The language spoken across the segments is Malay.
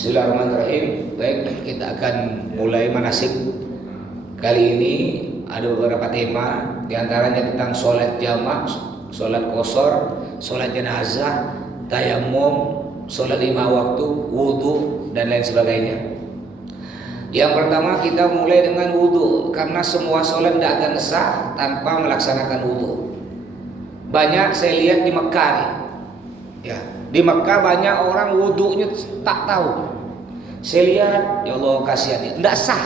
Bismillahirrahmanirrahim. Baik, kita akan mulai manasik. Kali ini ada beberapa tema, diantaranya tentang sholat jamak, sholat qashar, sholat jenazah, tayamum, sholat 5 waktu, wudhu, dan lain sebagainya. Yang pertama kita mulai dengan wudhu, karena semua sholat tidak akan sah tanpa melaksanakan wudhu. Banyak saya lihat di Mekah nih, ya, di Mekah banyak orang wudhunya tak tahu. Saya lihat, ya Allah kasihan dia, tidak sah.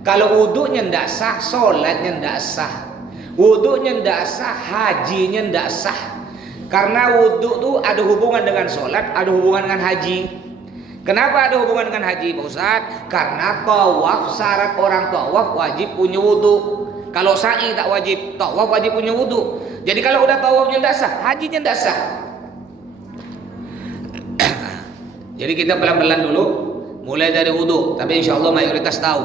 Kalau wudhunya tidak sah, sholatnya tidak sah. Wudhunya tidak sah, hajinya tidak sah. Karena wudhu itu ada hubungan dengan sholat, ada hubungan dengan haji. Kenapa ada hubungan dengan haji, Pak Ustaz? Karena tawaf, syarat orang tawaf wajib punya wudhu. Kalau sa'i tak wajib, tawaf wajib punya wudhu. Jadi kalau udah tawafnya tidak sah, hajinya tidak sah. Jadi kita pelan-pelan dulu, mulai dari wudhu. Tapi insya Allah mayoritas tahu.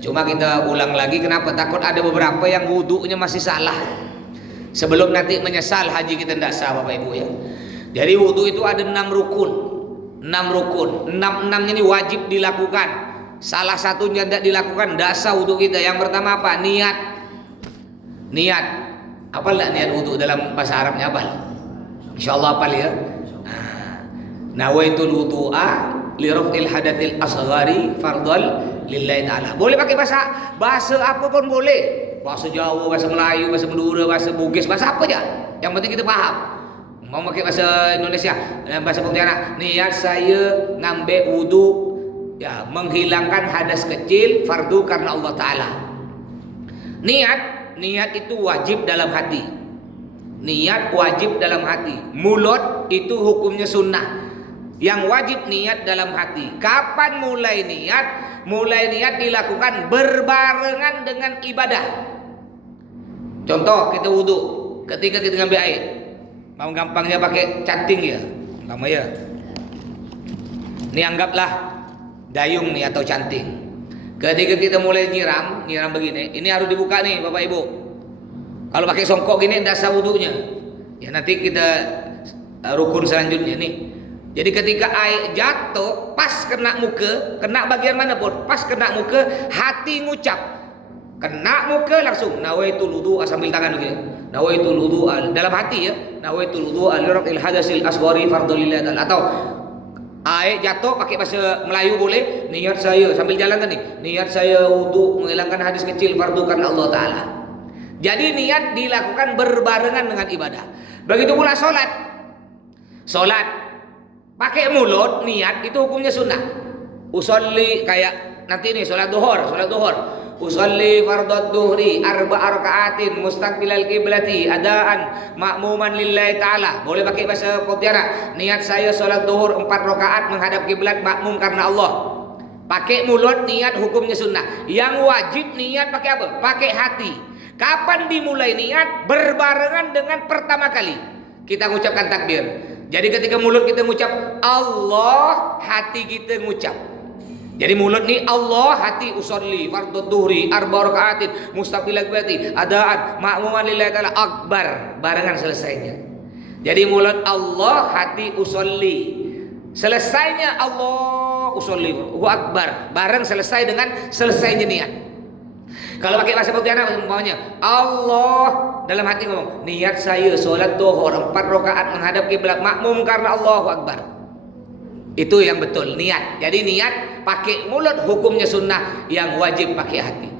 Cuma kita ulang lagi, kenapa? Takut ada beberapa yang wudhunya masih salah. Sebelum nanti menyesal haji kita tidak sah, Bapak Ibu ya. Jadi wudhu itu ada 6 rukun. 6 rukun. 6 ini wajib dilakukan. Salah satunya tidak dilakukan, tidak sah wudhu kita. Yang pertama apa? Niat. Niat. Apa lah niat wudhu dalam bahasa Arabnya apa? Insya Allah apa ya? Nawaitul wudu'a li raf'il hadatil asghari fardhal lillahi ta'ala. Boleh pakai bahasa apa pun boleh. Bahasa Jawa, bahasa Melayu, bahasa Madura, bahasa Bugis, bahasa apa aja. Yang penting kita paham. Mau pakai bahasa Indonesia, bahasa Pontianak. Niat saya ngambil wudu, ya, menghilangkan hadas kecil fardu karena Allah Ta'ala. Niat itu wajib dalam hati. Niat wajib dalam hati. Mulut itu hukumnya sunnah. Yang wajib niat dalam hati. Kapan mulai niat? Mulai niat dilakukan berbarengan dengan ibadah. Contoh kita wudhu, ketika kita ngambil air, mau gampangnya pakai canting ya, lama ya. Ini anggaplah dayung nih atau canting. Ketika kita mulai nyiram begini, ini harus dibuka nih Bapak Ibu. Kalau pakai songkok gini tidak sah wudhunya. Ya nanti kita rukun selanjutnya nih. Jadi ketika air jatuh pas kena muka, kena bagian mana pun, pas kena muka, hati ngucap. Kena muka langsung nawaitul wudu sambil tangan begini. Nawaitul wudu dalam hati ya. Nawaitul wudu li hadasil asghari fardhu lillahi ta'ala. Atau air jatuh pakai bahasa Melayu boleh, niat saya sambil jalan kan nih. Niat saya wudu menghilangkan hadis kecil fardu karena Allah Ta'ala. Jadi niat dilakukan berbarengan dengan ibadah. Begitu pula sholat. Sholat pakai mulut niat itu hukumnya sunnah. Usolli kayak nanti ini sholat duhur. Usolli fardhu duhri arba'a raka'atin mustaqbilal qiblati adaan ma'muman lillahi ta'ala. Boleh pakai bahasa Pontianak. Niat saya sholat duhur 4 rakaat menghadap kiblat makmum karena Allah. Pakai mulut niat hukumnya sunnah. Yang wajib niat pakai apa? Pakai hati. Kapan dimulai niat? Berbarengan dengan pertama kali kita mengucapkan takbir. Jadi ketika mulut kita mengucap Allah, hati kita mengucap. Jadi mulut ni Allah, hati usolli fardhu dhuhri arba rakaatin mustaqbilal qiblati adaan ma'muman lillahi ta'ala akbar, barengan selesainya. Jadi mulut Allah, hati usolli. Selesainya Allah usolli wa akbar, bareng selesai dengan selesainya niat. Kalau pakai bahasa Pontianak umpamanya Allah, dalam hati ngomong niat saya sholat duhur 4 rakaat menghadap kiblat makmum karena Allahu Akbar. Itu yang betul niat. Jadi niat pakai mulut hukumnya sunnah, yang wajib pakai hati.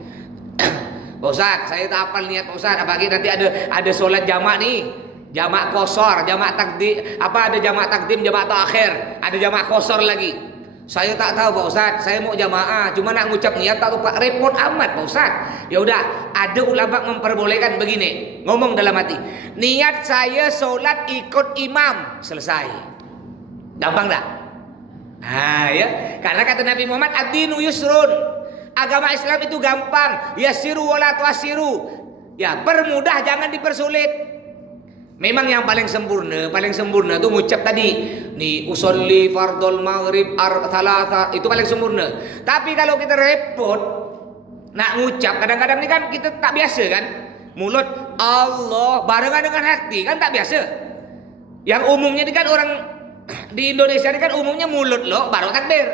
Pak Ustaz, saya tak hafal niat Pak Ustaz. Apalagi nanti ada sholat jamak nih, jamak qashar, jamak takdim, ada jamak takdim, jamak taakhir, ada jamak qashar lagi. Saya tak tahu Pak Ustaz, saya mau jamaah, cuma nak ngucap niat tak lupa, repot amat Pak Ustaz. Ya udah, ada ulama memperbolehkan begini, ngomong dalam hati. Niat saya sholat ikut imam, selesai. Gampang tak? Nah ya, karena kata Nabi Muhammad ad-dinu yusrun. Agama Islam itu gampang, yasiru wala tuasiru. Ya, permudah jangan dipersulit. Memang yang paling sempurna tuh ngucap tadi. Nih usolli fardhul maghrib thalatha, itu paling sempurna. Tapi kalau kita repot nak ngucap, kadang-kadang ini kan kita tak biasa kan. Mulut Allah barengan dengan hati kan tak biasa. Yang umumnya ini kan orang di Indonesia ini kan umumnya mulut lo baru takbir.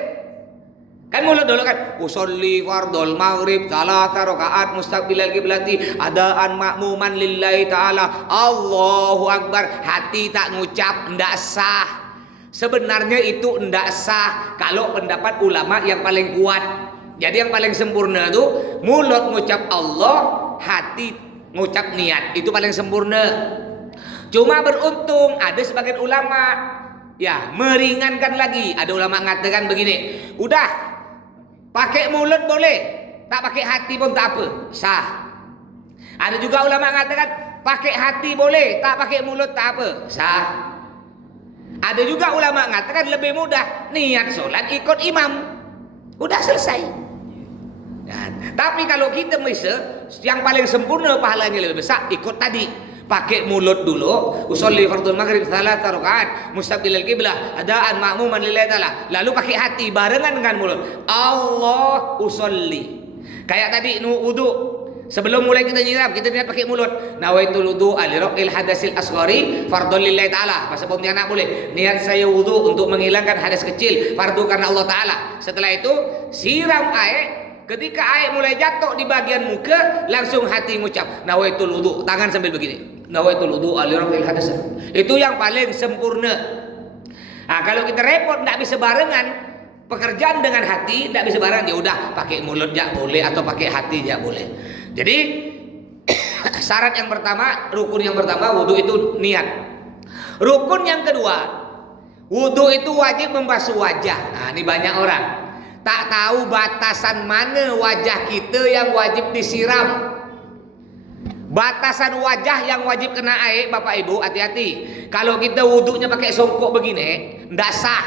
Kan mulut dulu kan, usolli fardhul maghrib salasa rakaat mustaqbilal qiblati adaan makmuman lillahi taala Allahu akbar. Hati tak ngucap ndak sah. Sebenarnya itu ndak sah kalau pendapat ulama yang paling kuat. Jadi yang paling sempurna itu mulut ngucap Allah, hati ngucap niat. Itu paling sempurna. Cuma beruntung ada sebagian ulama ya meringankan lagi. Ada ulama mengatakan begini, udah pakai mulut boleh, tak pakai hati pun tak apa, sah. Ada juga ulama mengatakan pakai hati boleh, tak pakai mulut tak apa, sah. Ada juga ulama mengatakan lebih mudah, niat solat ikut imam, udah selesai. Tapi kalau kita bisa, yang paling sempurna pahalanya lebih besar, ikut tadi. Pakai mulut dulu, usolli fardhul maghrib salasa rakaat mustaqbilal qiblah adaan ma'muman lillahi ta'ala. Lalu pakai hati barengan dengan mulut. Allah usolli. Kayak tadi wudu. Sebelum mulai kita nyiram, kita niat pakai mulut. Nawaitul wudu li raf'il hadasil asghari fardhul lillahi ta'ala. Bahasa Pontianak boleh. Niat saya wudu untuk menghilangkan hadas kecil, fardu karena Allah Ta'ala. Setelah itu siram air. Ketika air mulai jatuh di bagian muka, langsung hati ngucap nawaitul wudu, tangan sambil begini. Nawaitul wudu li raf'il hadas. Itu yang paling sempurna. Nah, kalau kita repot tidak bisa barengan pekerjaan dengan hati, tidak bisa barengan, ya udah pakai mulut ya boleh atau pakai hati ya boleh. Jadi syarat yang pertama, rukun yang pertama wudu itu niat. Rukun yang kedua, wudu itu wajib membasuh wajah. Nah, ini banyak orang tak tahu batasan mana wajah kita yang wajib disiram. Batasan wajah yang wajib kena air, Bapak Ibu, hati-hati. Kalau kita wuduknya pakai songkok begini, ndak sah.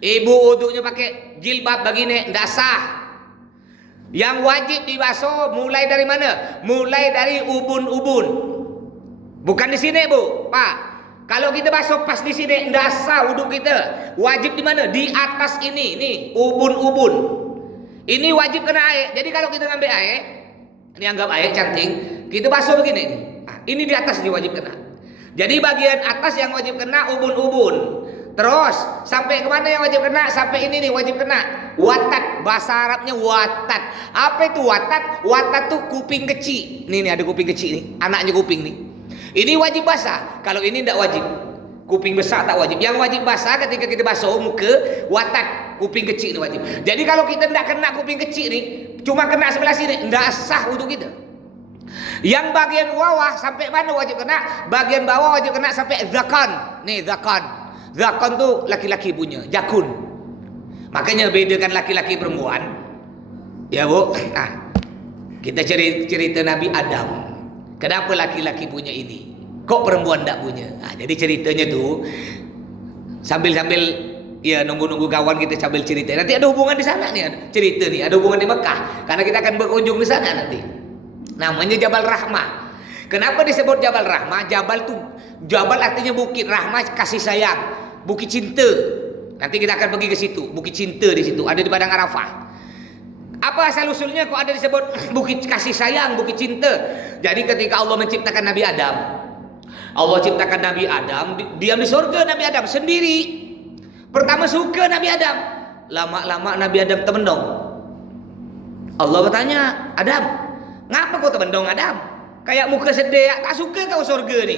Ibu wuduknya pakai jilbab begini, ndak sah. Yang wajib dibasuh mulai dari mana? Mulai dari ubun-ubun. Bukan di sini, Bu, Pak. Kalau kita basuh pas di sini, ndak sah wuduk kita. Wajib di mana? Di atas ini, nih, ubun-ubun. Ini wajib kena air. Jadi kalau kita ngambil air, ini anggap air canting, kita basuh begini. Nah, ini di atas ini wajib kena. Jadi bagian atas yang wajib kena ubun-ubun. Terus sampai kemana yang wajib kena? Sampai ini nih wajib kena. Watat, bahasa Arabnya watat. Apa itu watat? Watat tuh kuping kecil. Nih ada kuping kecil nih, anaknya kuping nih. Ini wajib basah. Kalau ini tidak wajib. Kuping besar tak wajib. Yang wajib basah ketika kita basuh muka, watat, kuping kecil ini wajib. Jadi kalau kita tidak kena kuping kecil nih, cuma kena sebelah sini, tidak sah wudhu kita. Yang bagian bawah sampai mana wajib kena? Bagian bawah wajib kena sampai zakan. Nih zakan. Zakan tuh laki-laki punya, jakun. Makanya bedakan laki-laki perempuan. Ya Bu, nah, kita cerita Nabi Adam. Kenapa laki-laki punya ini? Kok perempuan tak punya? Nah, jadi ceritanya tuh sambil-sambil ya nunggu-nunggu kawan kita sambil cerita. Nanti ada hubungan di sana nih, cerita nih, ada hubungan di Mekah. Karena kita akan berkunjung di sana nanti. Namanya Jabal Rahmah. Kenapa disebut Jabal Rahmah? Jabal artinya bukit, Rahmah kasih sayang, bukit cinta. Nanti kita akan pergi ke situ, bukit cinta di situ, ada di padang Arafah. Apa asal usulnya kok ada disebut bukit kasih sayang, bukit cinta? Jadi ketika Allah menciptakan Nabi Adam, Allah ciptakan Nabi Adam, diam di surga Nabi Adam sendiri. Pertama suka Nabi Adam, lama-lama Nabi Adam temendong. Allah bertanya, Adam, ngapa kau temendong Adam? Kayak muka sedih, tak suka kau surga ni.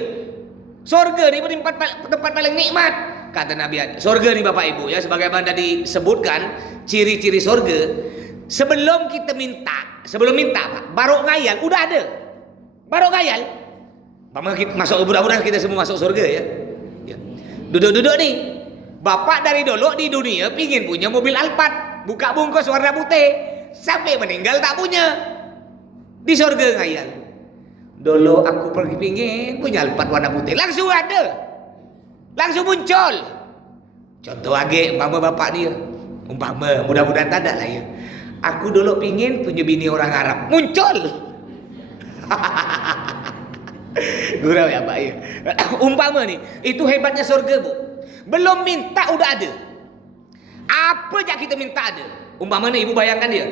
Surga ni tempat paling nikmat. Kata Nabi Adam, surga ni Bapak Ibu ya, sebagaimana disebutkan ciri-ciri surga. Sebelum minta Pak, baru ngayal, udah ada. Baru ngayal. Masuk mudah-mudahan kita semua masuk surga ya. Duduk-duduk nih. Bapak dari dulu di dunia pingin punya mobil Alphard, buka bungkus warna putih, sampai meninggal tak punya. Di surga ngayal. Dulu aku pergi pingin punya Alphard warna putih, langsung ada. Langsung muncul. Contoh lagi umpama bapak dia. Umpama mudah-mudahan tak ada lah ya. Aku dulu pingin punya bini orang Arab, muncul. Gurau ya Pak ya. Umpama nih, itu hebatnya surga Bu. Belum minta udah ada. Apa aja kita minta ada. Umpama nih Ibu bayangkan dia.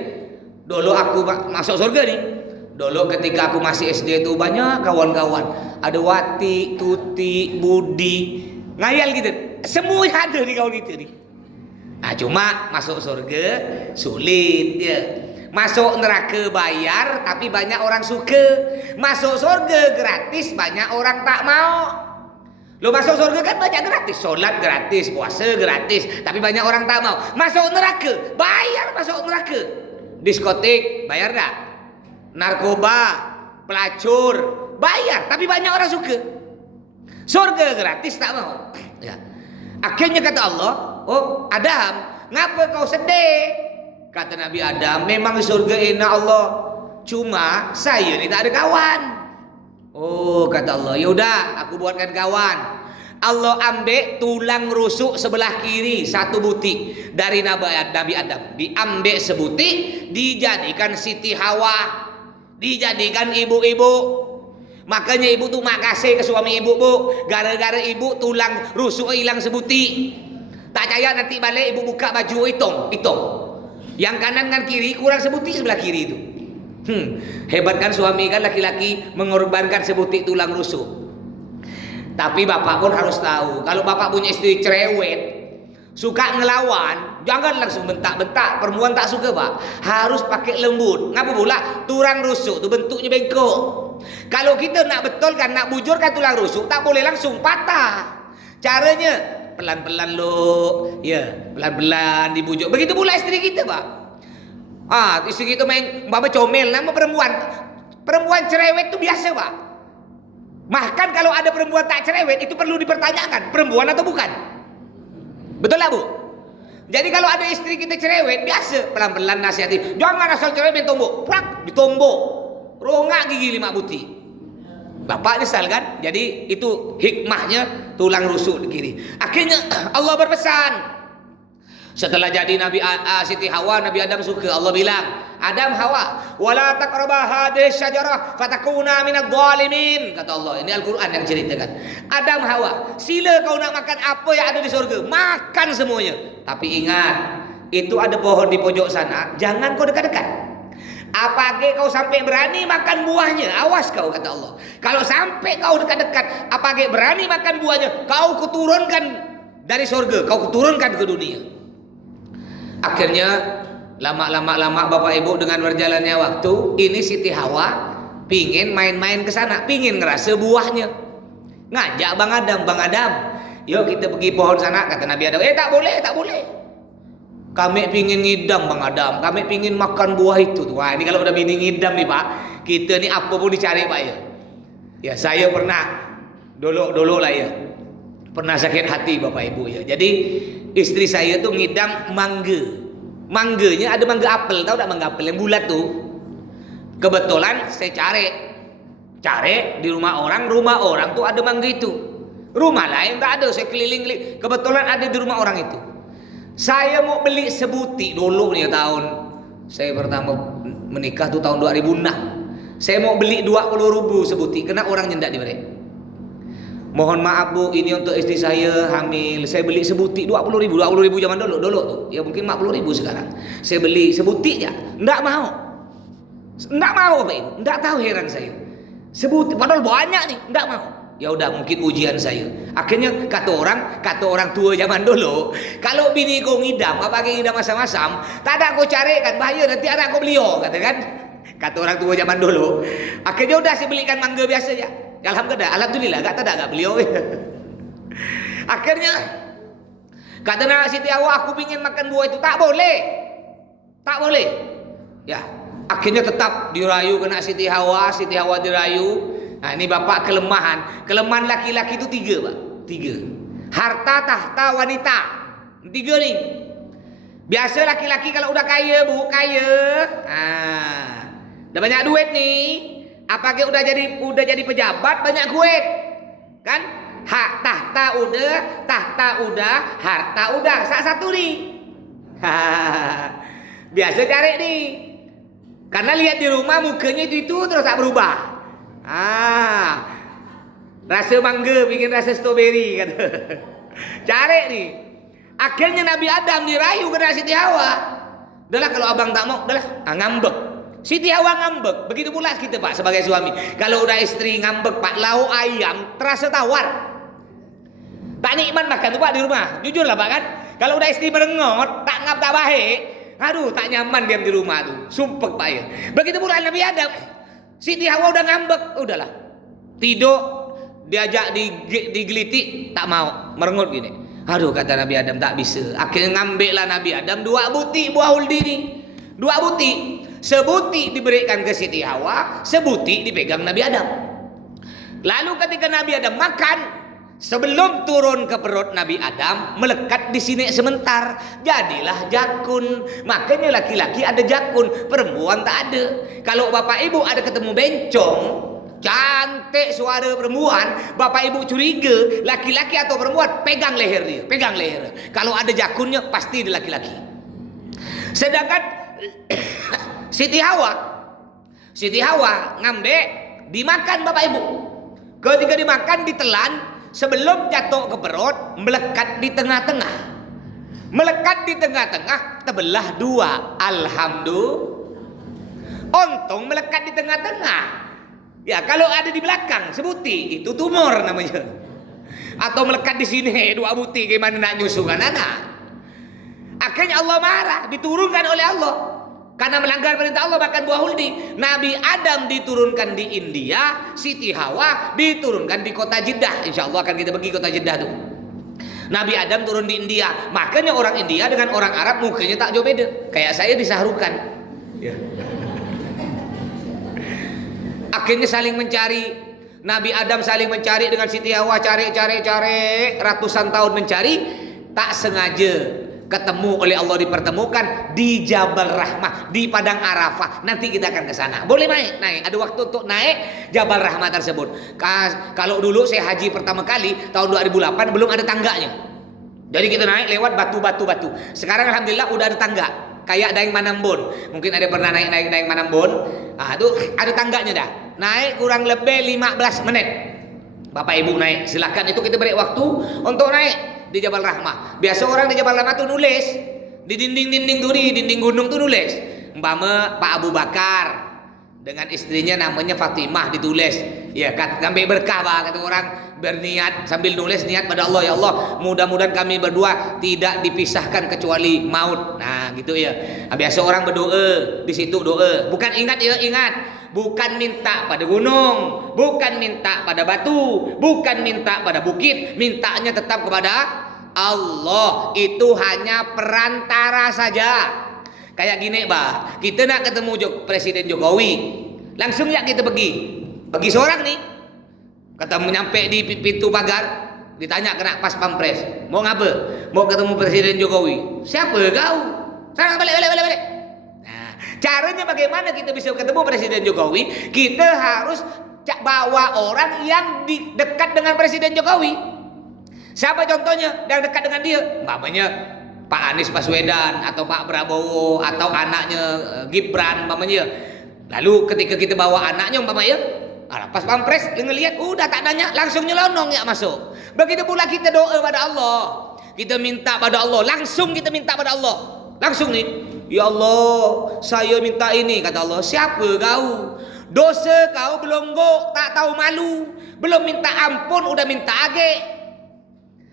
Dulu aku masuk surga nih. Dulu ketika aku masih SD itu banyak kawan-kawan. Ada Wati, Tuti, Budi. Ngayal gitu. Semua ada di kaum kita ni. Cuma masuk surga sulit ya. Masuk neraka bayar tapi banyak orang suka. Masuk surga gratis banyak orang tak mau. Lo masuk surga kan banyak gratis, solat gratis, puasa gratis, tapi banyak orang tak mau. Masuk neraka bayar, masuk neraka. Diskotik bayar tak? Narkoba, pelacur bayar tapi banyak orang suka. Surga gratis tak mau. Ya. Akhirnya kata Allah, oh Adam, ngapa kau sedih? Kata Nabi Adam, memang surga enak Allah, cuma saya ni tak ada kawan. Oh kata Allah, yaudah aku buatkan kawan. Allah ambil tulang rusuk sebelah kiri satu butik dari Nabi Adam, diambil sebutik, dijadikan Siti Hawa, dijadikan ibu-ibu. Makanya ibu tu makasih ke suami ibu, bu, gara-gara ibu tulang rusuk hilang sebutik. Tak percaya nanti balik ibu buka baju hitung. Yang kanan kan kiri kurang sebutik sebelah kiri itu. Hebat kan suami kan, laki-laki mengorbankan sebutik tulang rusuk. Tapi bapak pun harus tahu, kalau bapak punya istri cerewet, suka ngelawan, jangan langsung bentak-bentak. Perempuan tak suka pak, harus pakai lembut. Ngapa pula? Tulang rusuk tu bentuknya bengkok. Kalau kita nak betulkan, nak bujurkan tulang rusuk, tak boleh langsung patah. Caranya pelan-pelan lo, ya pelan-pelan dibujuk. Begitu pula istri kita pak. Istri kita main baba comel, nama perempuan cerewet itu biasa pak. Bahkan kalau ada perempuan tak cerewet, itu perlu dipertanyakan, perempuan atau bukan. Betul lah bu? Jadi kalau ada istri kita cerewet, biasa pelan-pelan nasihati. Jangan asal cerewet main tombok, prak ditombok, rongak gigi 5 buti. Bapak nyesal kan? Jadi itu hikmahnya tulang rusuk di kiri. Akhirnya Allah berpesan. Setelah jadi Nabi Siti Hawa, Nabi Adam suka. Allah bilang, Adam, Hawa, wala taqraba hadhihi syajarah fatakuna minadh dhalimin. Kata Allah, ini Al-Quran yang ceritakan. Adam, Hawa, sila kau nak makan apa yang ada di surga, makan semuanya. Tapi ingat, itu ada pohon di pojok sana, jangan kau dekat-dekat. Apakah kau sampai berani makan buahnya, awas kau, kata Allah. Kalau sampai kau dekat-dekat, apakah berani makan buahnya, kau kuturunkan dari surga, kau kuturunkan ke dunia. Akhirnya lama bapak ibu dengan berjalannya waktu, ini Siti Hawa pingin main-main ke sana, pingin ngerasa buahnya. Ngajak Bang Adam, yuk kita pergi pohon sana. Kata Nabi Adam, tak boleh. Kami pingin ngidam Bang Adam, kami pingin makan buah itu. Wah ini kalau udah bini ngidam nih pak, kita ni apa pun dicari pak ya. Ya saya pernah dulu lah ya, pernah sakit hati bapak ibu ya. Jadi istri saya tuh ngidam mangganya ada mangga apel, tahu tak mangga apel yang bulat tuh. Kebetulan saya cari di rumah orang tuh ada mangga itu. Rumah lain tak ada, saya keliling-keliling, kebetulan ada di rumah orang itu. Saya mau beli sebutik dulu nih tahun saya pertama menikah tuh tahun 2006. Saya mau beli 20.000 sebutik, kena orang nyendak di balik. Mohon maaf bu, ini untuk istri saya hamil. Saya beli sebutik 20.000 zaman dulu tuh. Ya mungkin 40.000 sekarang. Saya beli sebutik ya, ndak mau apa ini? Ndak tahu, heran saya. Sebutik padahal banyak nih, ndak mau. Ya udah mungkin ujian saya. Akhirnya kata orang tua zaman dulu, kalau bini kau ngidam, apa ngidam masam-masam, tak ada kau cari kan bahaya, nanti anak kau beliau, kata kan. Kata orang tua zaman dulu. Akhirnya udah saya belikan mangga biasa ya. Alhamdulillah gak beliau. Akhirnya kata Siti Hawa, aku pingin makan buah itu, tak boleh. Ya, akhirnya tetap dirayu kena Siti Hawa dirayu. Nah ini bapak kelemahan laki-laki itu 3 pak, 3. Harta, tahta, wanita, 3 nih. Biasa laki-laki kalau udah kaya bu, udah banyak duit nih. Apakah udah jadi pejabat, banyak duit kan? Tahta udah, harta udah, satu nih. Biasa cari nih, karena lihat di rumah mukanya itu terus tak berubah. Rasa mangga bikin rasa stroberi kan. Cari nih. Akhirnya Nabi Adam dirayu kena Siti Hawa. Udahlah kalau abang tak mau, udahlah ngambek. Siti Hawa ngambek. Begitu pula kita pak sebagai suami. Kalau udah istri ngambek pak, lauk ayam terasa tawar. Tak nikmat makan tu Pak di rumah. Jujur lah Pak kan. Kalau udah istri merengot, tak ngap tak baik, aduh tak nyaman diam di rumah tu. Sumpek Pak ya. Begitu pula Nabi Adam. Siti Hawa udah ngambek, udahlah. Tidur, diajak digeliti, tak mau, merengut gini. Aduh kata Nabi Adam tak bisa. Akhirnya ngambil lah Nabi Adam 2 buti buah huldi ni. 2 buti. Sebuti diberikan ke Siti Hawa, sebuti dipegang Nabi Adam. Lalu ketika Nabi Adam makan, sebelum turun ke perut Nabi Adam, melekat di sini sebentar, jadilah jakun. Makanya laki-laki ada jakun, perempuan tak ada. Kalau bapak ibu ada ketemu bencong, cantik suara perempuan, bapak ibu curiga laki-laki atau perempuan, pegang leher dia, pegang leher. Kalau ada jakunnya pasti dia laki-laki. Sedangkan Siti Hawa ngambil, dimakan bapak ibu. Ketika dimakan ditelan, sebelum jatuh ke perut, melekat di tengah-tengah. Melekat di tengah-tengah, terbelah 2. Alhamdulillah. Untung melekat di tengah-tengah. Ya, kalau ada di belakang, sebuti, itu tumor namanya. Atau melekat di sini, 2 buti, gimana nak nyusukan anak. Akhirnya Allah marah, diturunkan oleh Allah. Karena melanggar perintah Allah makan buah huldi. Nabi Adam diturunkan di India, Siti Hawa diturunkan di kota Jeddah. Insya Allah akan kita pergi kota Jeddah tuh. Nabi Adam turun di India. Makanya orang India dengan orang Arab mukanya tak jauh beda. Kayak saya disahrukan. Ya. Akhirnya saling mencari. Nabi Adam saling mencari dengan Siti Hawa, cari ratusan tahun mencari, tak sengaja ketemu oleh Allah, dipertemukan di Jabal Rahmah, di Padang Arafah. Nanti kita akan ke sana. Boleh naik. Ada waktu untuk naik Jabal Rahmah tersebut. Kalau dulu saya haji pertama kali tahun 2008 belum ada tangganya. Jadi kita naik lewat batu. Sekarang alhamdulillah udah ada tangga. Kayak Daeng Manambon. Mungkin ada pernah naik Daeng Manambon. Itu ada tangganya dah. Naik kurang lebih 15 menit. Bapak Ibu naik, silakan. Itu kita beri waktu untuk naik di Jabal Rahmah. Biasa orang di Jabal Rahmah tuh nulis di dinding-dinding tuh, di dinding gunung tuh nulis. Umpama Pak Abu Bakar dengan istrinya namanya Fatimah ditulis. Ya, ngambil berkah kata orang, berniat sambil nulis niat pada Allah, ya Allah, mudah-mudahan kami berdua tidak dipisahkan kecuali maut. Nah, gitu ya. Biasa orang berdoa di situ doa. Bukan ingat. Bukan minta pada gunung, bukan minta pada batu, bukan minta pada bukit, mintanya tetap kepada Allah. Itu hanya perantara saja. Kayak gini bah, kita nak ketemu Presiden Jokowi, langsung ya kita pergi seorang nih, ketemu nyampe di pintu pagar, ditanya kena pas pampres, mau ngapa? Mau ketemu Presiden Jokowi. Siapa kau? Sekarang balik. Caranya bagaimana kita bisa ketemu Presiden Jokowi? Kita harus bawa orang yang dekat dengan Presiden Jokowi. Siapa contohnya yang dekat dengan dia? Mamanya Pak Anies Baswedan atau Pak Prabowo atau anaknya Gibran mamanya. Lalu ketika kita bawa anaknya mamanya, pas pampres ngelihat udah tak nanya, langsung nyelonong ya masuk. Begitu pula kita doa pada Allah. Kita minta pada Allah, langsung kita minta pada Allah. Langsung nih. Ya Allah, saya minta ini, kata Allah. Siapa kau? Dosa kau belonggok, tak tahu malu. Belum minta ampun, udah minta age.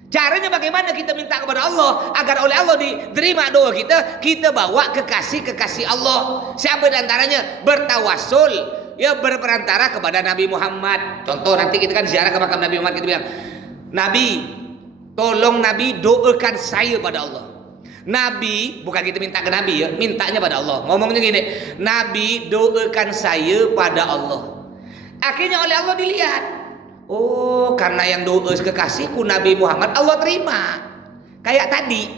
Caranya bagaimana kita minta kepada Allah agar oleh Allah diterima doa kita? Kita bawa kekasih Allah. Siapa diantaranya? Bertawasul, ya berperantara kepada Nabi Muhammad. Contoh nanti kita kan ziarah ke makam Nabi Muhammad, kita bilang, Nabi, tolong Nabi doakan saya pada Allah. Nabi, bukan kita minta ke Nabi ya, mintanya pada Allah. Ngomongnya gini, Nabi doakan saya pada Allah. Akhirnya oleh Allah dilihat, oh karena yang doa kekasihku Nabi Muhammad, Allah terima. Kayak tadi,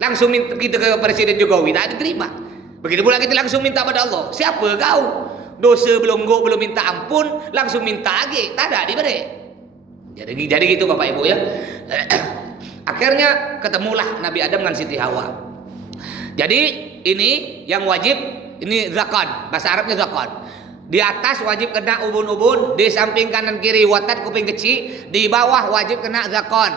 langsung minta kita ke Presiden Jokowi, tak diterima. Begitu pula kita langsung minta pada Allah. Siapa kau? Dosa belum minta ampun, langsung minta lagi, tak ada diberi. Jadi gitu Bapak Ibu ya. Akhirnya ketemulah Nabi Adam dengan Siti Hawa. Jadi ini yang wajib, ini zakon, bahasa Arabnya zakon. Di atas wajib kena ubun-ubun, di samping kanan kiri watat kuping kecil, di bawah wajib kena zakon.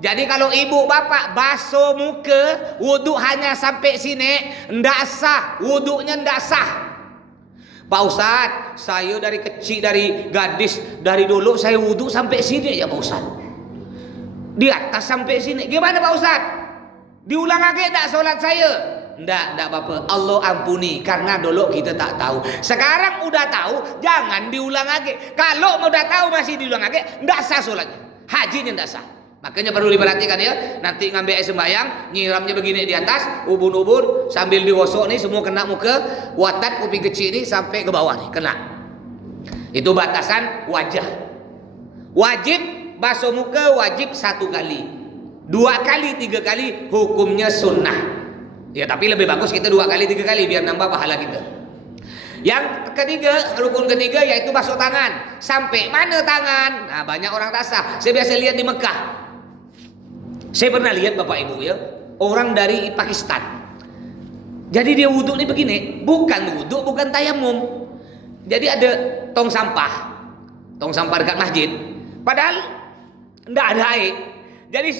Jadi kalau ibu bapak basuh muka, wudhu hanya sampai sini, ndak sah, wudhunya ndak sah. Pak Ustadz, saya dari kecil, dari gadis, dari dulu saya wudhu sampai sini ya Pak Ustadz. Di atas sampai sini. Gimana Pak Ustaz? Diulang lagi tak solat saya? Enggak apa-apa. Allah ampuni karena dulu kita tak tahu. Sekarang udah tahu, jangan diulang lagi. Kalau udah tahu masih diulang lagi, enggak sah solatnya. Hajinya enggak sah. Makanya perlu diperhatikan ya. Nanti ngambil air sembahyang, nyiramnya begini di atas, ubun-ubun sambil digosok nih semua kena muka, watat kuping kecil ini sampai ke bawah nih kena. Itu batasan wajah. Wajib basuh muka wajib 1 kali. 2 kali, 3 kali hukumnya sunnah. Ya tapi lebih bagus kita 2 kali, 3 kali biar nambah pahala kita. Yang ketiga, rukun ketiga yaitu basuh tangan. Sampai mana tangan? Nah, banyak orang tak sah. Saya biasa lihat di Mekah. Saya pernah lihat Bapak Ibu ya, orang dari Pakistan. Jadi dia wudhu ini begini, bukan wudhu, bukan tayamum. Jadi ada tong sampah dekat masjid. Padahal enggak ada air. Jadi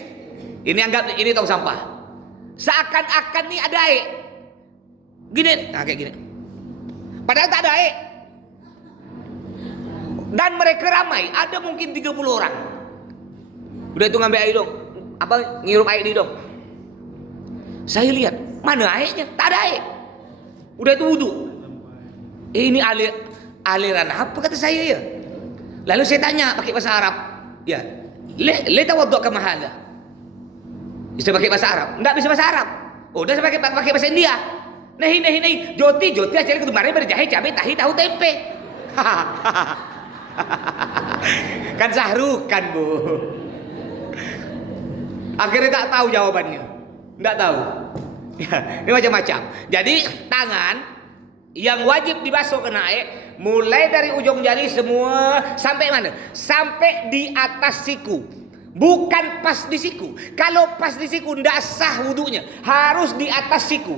ini anggap ini tong sampah. Seakan-akan nih ada air. Gini, nah kayak gini. Padahal tak ada air. Dan mereka ramai, ada mungkin 30 orang. Udah itu ngambil air dong. Apa ngirup air di dong. Saya lihat, mana airnya? Tak ada air. Udah itu wudhu. Ini aliran apa kata saya ya? Lalu saya tanya pakai bahasa Arab. Ya, le tawaddu kama hadha. Bisa pakai bahasa Arab? Enggak bisa bahasa Arab. Oh, udah saya pakai bahasa India. Nahi. Joti acara kemarin berjahe cabai tahi tahu tempe. Kan sahrukan Bu. Akhirnya tak tahu jawabannya. Enggak tahu. Ya, ini macam-macam. Jadi tangan yang wajib dibasuh kena air mulai dari ujung jari semua sampai mana? Sampai di atas siku. Bukan pas di siku. Kalau pas di siku enggak sah wudunya. Harus di atas siku.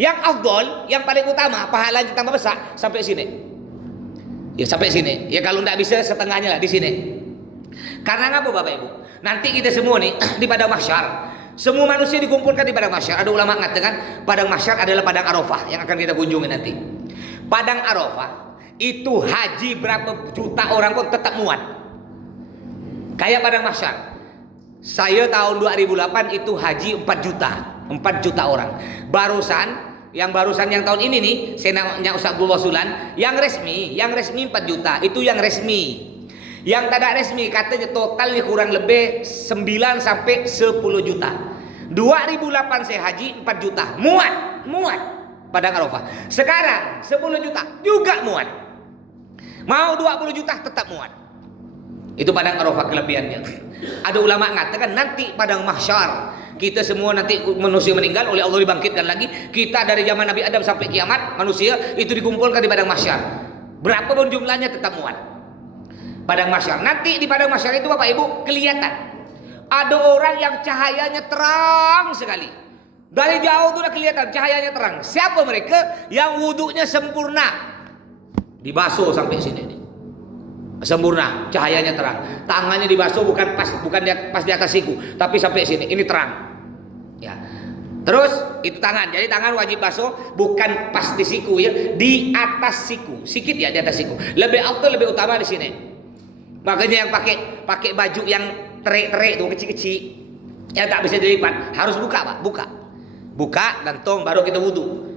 Yang afdol, yang paling utama, pahalanya tambah besar sampai sini. Ya sampai sini. Ya kalau enggak bisa setengahnya lah di sini. Karena apa Bapak Ibu? Nanti kita semua nih di padang mahsyar, semua manusia dikumpulkan di padang mahsyar. Ada ulama mengatakan padang mahsyar adalah padang Arafah yang akan kita kunjungi nanti. Padang Arafah itu haji berapa juta orang pun tetap muat. Kayak padang mahsyar. Saya tahun 2008 itu haji 4 juta orang. Barusan yang tahun ini nih, saya nanya Ustaz Abdullah Sulan, yang resmi 4 juta, itu yang resmi. Yang tidak resmi katanya totalnya kurang lebih 9 sampai 10 juta. 2008 saya haji 4 juta. Muat padang Arafah. Sekarang 10 juta juga muat. Mau 20 juta tetap muat. Itu padang Arafah kelebihannya. Ada ulama mengatakan nanti padang mahsyar kita semua nanti manusia meninggal oleh Allah dibangkitkan lagi. Kita dari zaman Nabi Adam sampai kiamat manusia itu dikumpulkan di padang mahsyar. Berapapun jumlahnya tetap muat. Padang mahsyar. Nanti di padang mahsyar itu Bapak Ibu kelihatan ada orang yang cahayanya terang sekali. Dari jauh tuh udah kelihatan cahayanya terang. Siapa mereka? Yang wudhunya sempurna. Dibasuh sampai sini nih. Sempurna, cahayanya terang. Tangannya dibasuh bukan pas di atas siku, tapi sampai sini. Ini terang. Ya. Terus itu tangan. Jadi tangan wajib basuh bukan pas di siku ya, di atas siku. Sikit ya di atas siku. Lebih utama di sini. Makanya yang pakai baju yang terik-terik tuh kecil-kecil yang tak bisa dilipat harus buka Pak, buka gantung baru kita wudhu.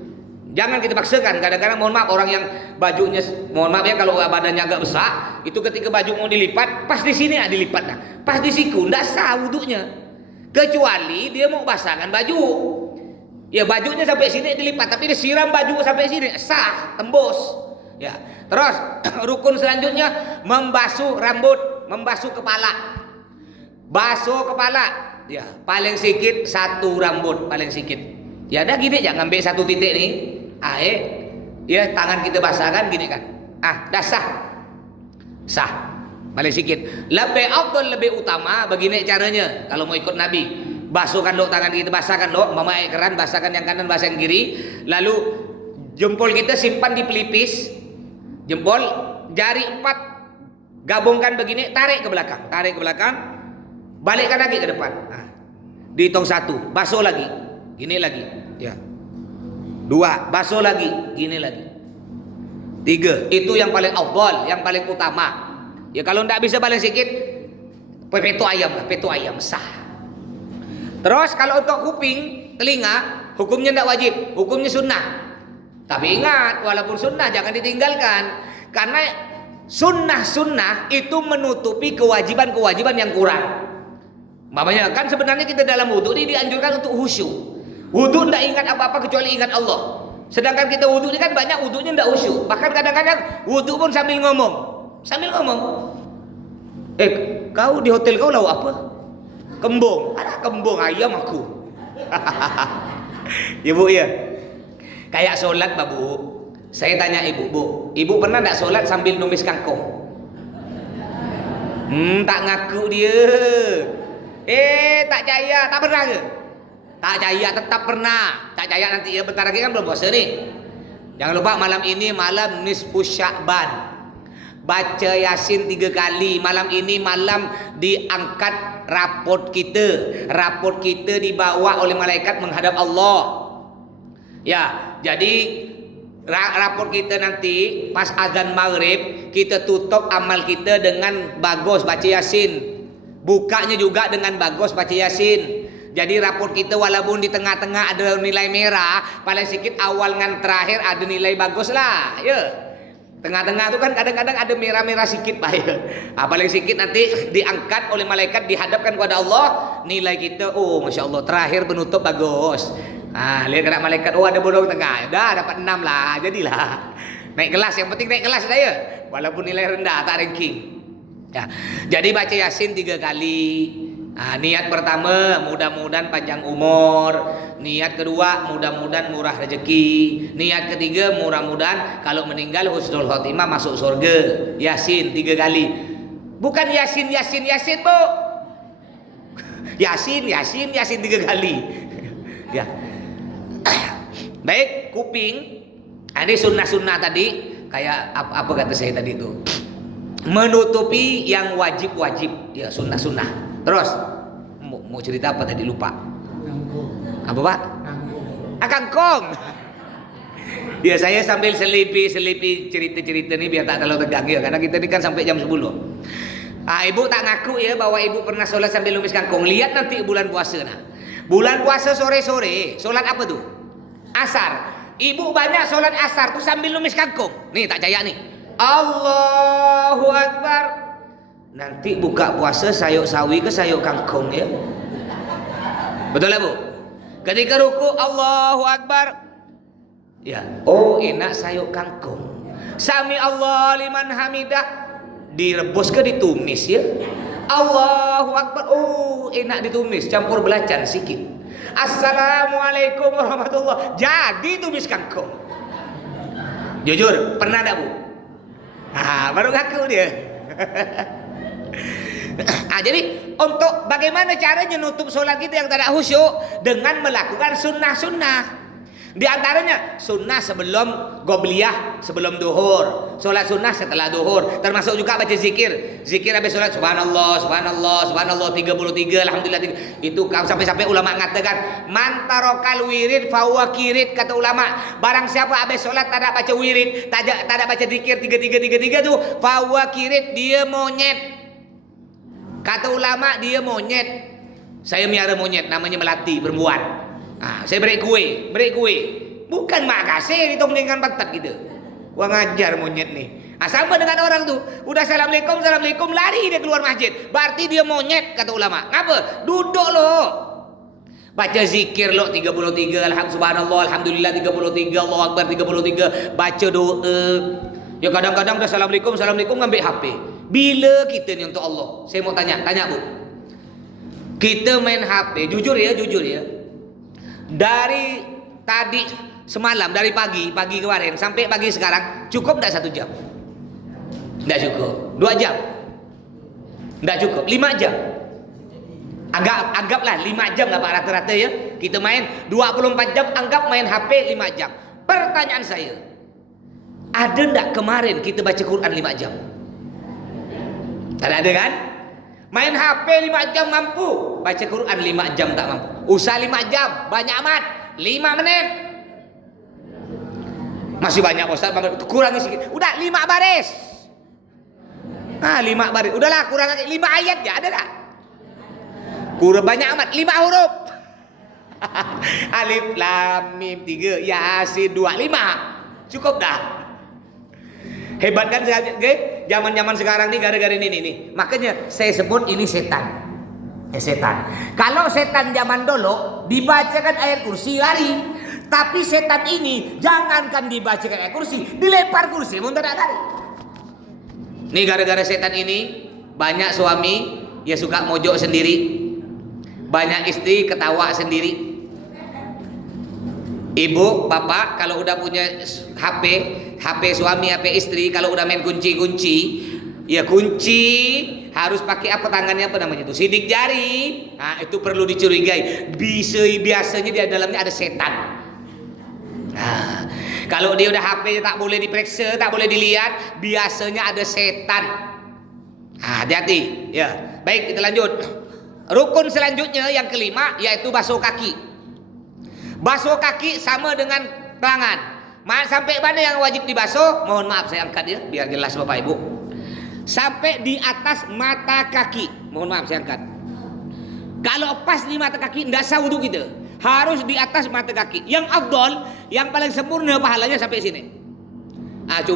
Jangan kita paksakan. Kadang-kadang mohon maaf orang yang bajunya, mohon maaf ya kalau badannya agak besar, itu ketika baju mau dilipat pas di sini dilipat nah, pas di siku ndak sah wudhunya. Kecuali dia mau basahkan baju, ya bajunya sampai sini dilipat, tapi disiram baju sampai sini sah, tembus. Ya, terus rukun selanjutnya membasuh rambut, membasuh kepala. Basuh kepala, ya paling sedikit 1 rambut paling sedikit. Ya ada gini jangan ambil 1 titik nih, air, ya tangan kita basahkan gini kan, dah sah, paling sedikit. Lebih afdal, lebih utama begini caranya kalau mau ikut Nabi. Basuhkan dok tangan kita, basahkan dok, mama air keran, basahkan yang kanan, basah yang kiri. Lalu jempol kita simpan di pelipis. Jempol, jari 4 gabungkan begini, tarik ke belakang, balikkan lagi ke depan. Dihitung 1, basuh lagi, gini lagi, ya. 2, basuh lagi, gini lagi. 3, itu yang paling afdal, yang paling utama. Ya kalau tidak bisa paling sedikit, Peto ayam lah, peto ayam sah. Terus kalau untuk kuping, telinga, hukumnya tidak wajib, hukumnya sunnah. Tapi ingat, walaupun sunnah jangan ditinggalkan, karena sunnah-sunnah itu menutupi kewajiban-kewajiban yang kurang. Makanya kan sebenarnya kita dalam wudhu ini dianjurkan untuk khusyuk. Wudhu tidak ingat apa-apa kecuali ingat Allah. Sedangkan kita wudhu ini kan banyak wudhunya tidak khusyuk. Bahkan kadang-kadang wudhu pun sambil ngomong. Sambil ngomong. Kau di hotel kau lauk apa? Kembung. Ada kembung ayam aku. Ibu ya. Kayak sholat babu. Saya tanya ibu, Bu, ibu pernah tidak sholat sambil numis kangkung? Tak ngaku dia. Tak jaya, tak pernah ke? Tak jaya, tetap pernah. Tak jaya nanti ya, bentar lagi kan belum puasa nih. Jangan lupa malam ini malam nisfu Sya'ban. Baca Yasin 3 kali. Malam ini malam diangkat raport kita. Raport kita dibawa oleh malaikat menghadap Allah. Ya, jadi raport kita nanti pas azan maghrib kita tutup amal kita dengan bagus baca Yasin. Bukanya juga dengan bagus baca Yasin. Jadi raport kita walaupun di tengah-tengah ada nilai merah, paling sedikit awal dengan terakhir ada nilai bagus lah. Ya. Tengah-tengah itu kan kadang-kadang ada merah-merah sedikit Pak ya. Paling sedikit nanti diangkat oleh malaikat dihadapkan kepada Allah, nilai kita oh Masya Allah terakhir penutup bagus. Lihat kena malaikat oh ada bodong tengah. Dah dapat 6 lah, jadilah. Naik kelas, yang penting naik kelas dah ya. Walaupun nilai rendah tak ranking. Ya. Jadi baca Yasin 3 kali. Niat pertama mudah-mudahan panjang umur. Niat kedua mudah-mudahan murah rezeki. Niat ketiga mudah-mudahan kalau meninggal husnul khotimah masuk surga. Yasin 3 kali. Bukan Yasin Bu. Yasin 3 kali. Ya. Baik, kuping. Ini sunnah-sunnah tadi. Kayak apa kata saya tadi itu? Menutupi yang wajib-wajib. Ya, sunnah-sunnah. Terus mau cerita apa tadi lupa? Apa Pak? Kangkung. Ya saya sambil selipi cerita-cerita nih biar tak terlalu tegang ya. Karena kita ini kan sampai jam 10. Ibu tak ngaku ya bahwa ibu pernah sholat sambil numis kangkung. Lihat nanti bulan puasa nah. Bulan puasa sore-sore sholat apa tuh? Asar. Ibu banyak sholat asar tuh sambil numis kangkung. Nih tak jaya nih. Allahu Akbar. Nanti buka puasa sayur sawi ke sayur kangkung ya. Betul lah Bu? Ketika ruku Allahu Akbar. Ya, oh enak sayur kangkung. Sami Allah liman hamidah. Direbus ke ditumis ya. Allahu Akbar. Oh enak ditumis, campur belacan sikit. Assalamualaikum warahmatullah. Jadi tumis kangkung. Jujur, pernah tak Bu? Baru ngaku dia. Jadi untuk bagaimana caranya nutup sholat kita yang tidak khusyuk dengan melakukan sunnah-sunnah. Di antaranya sunnah sebelum qobliyah, sebelum duhur, sholat sunnah setelah duhur, termasuk juga baca zikir. Zikir habis sholat subhanallah, subhanallah, subhanallah 33, alhamdulillah 3. Itu sampai-sampai ulama mengatakan man tarokal wirid fahuwa kirid, kata ulama. Barang siapa habis sholat tak baca wirid, tak baca zikir 33 tuh fahuwa kirid, dia monyet. Kata ulama dia monyet. Saya miara monyet namanya melati perempuan. Saya beri kue. Bukan makasih hitung dengan patat gitu. Wah ngajar monyet nih. Sama dengan orang tuh. Udah assalamualaikum lari dia keluar masjid. Berarti dia monyet kata ulama. Ngapa? Duduk lo. Baca zikir lo 33 subhanallah alhamdulillah 33 Allahu akbar 33. Baca doa. Ya kadang-kadang udah assalamualaikum ngambil HP. Bila kita ni untuk Allah? Saya mau tanya Bu. Kita main HP, jujur ya. Dari tadi semalam, dari pagi kemarin sampai pagi sekarang, cukup enggak 1 jam? Enggak cukup. 2 jam? Enggak cukup. 5 jam? Anggaplah 5 jam lah Pak rata-rata ya. Kita main 24 jam, anggap main HP 5 jam. Pertanyaan saya, ada enggak kemarin kita baca Quran 5 jam? Tak ada kan? Main HP 5 jam mampu, baca Quran 5 jam tak mampu. Usah 5 jam, banyak amat. 5 menit. Masih banyak Ustaz, kurangi sedikit. Udah 5 baris. 5 baris. Udahlah kurang lagi 5 ayat ya, ada tak? Kurang banyak amat, 5 huruf. Alif lam mim 3, Yasin 2, 5. Cukup dah. Hebat kan zaman-zaman sekarang nih gara-gara ini nih. Makanya saya sebut ini setan. Setan. Kalau setan zaman dulu dibacakan ayat kursi lari. Tapi setan ini jangankan dibacakan ayat kursi, dilempar kursi pun tidak lari. Nih gara-gara setan ini banyak suami ya suka mojok sendiri. Banyak istri ketawa sendiri. Ibu, bapak kalau udah punya HP suami, HP istri, kalau udah main kunci, ya kunci harus pakai apa tangannya, apa namanya itu, sidik jari. Nah itu perlu dicurigai. Biasanya di dalamnya ada setan. Nah, kalau dia udah HP tak boleh diperiksa, tak boleh dilihat, biasanya ada setan. Nah, hati-hati. Ya, baik kita lanjut. Rukun selanjutnya yang kelima yaitu basuh kaki. Basuh kaki sama dengan tangan. Sampai mana yang wajib dibasuh? Mohon maaf saya angkat ya biar jelas Bapak Ibu. Sampai di atas mata kaki. Mohon maaf saya angkat. Kalau pas di mata kaki enggak sah wudu kita. Harus di atas mata kaki. Yang afdol, yang paling sempurna pahalanya sampai sini. Cuma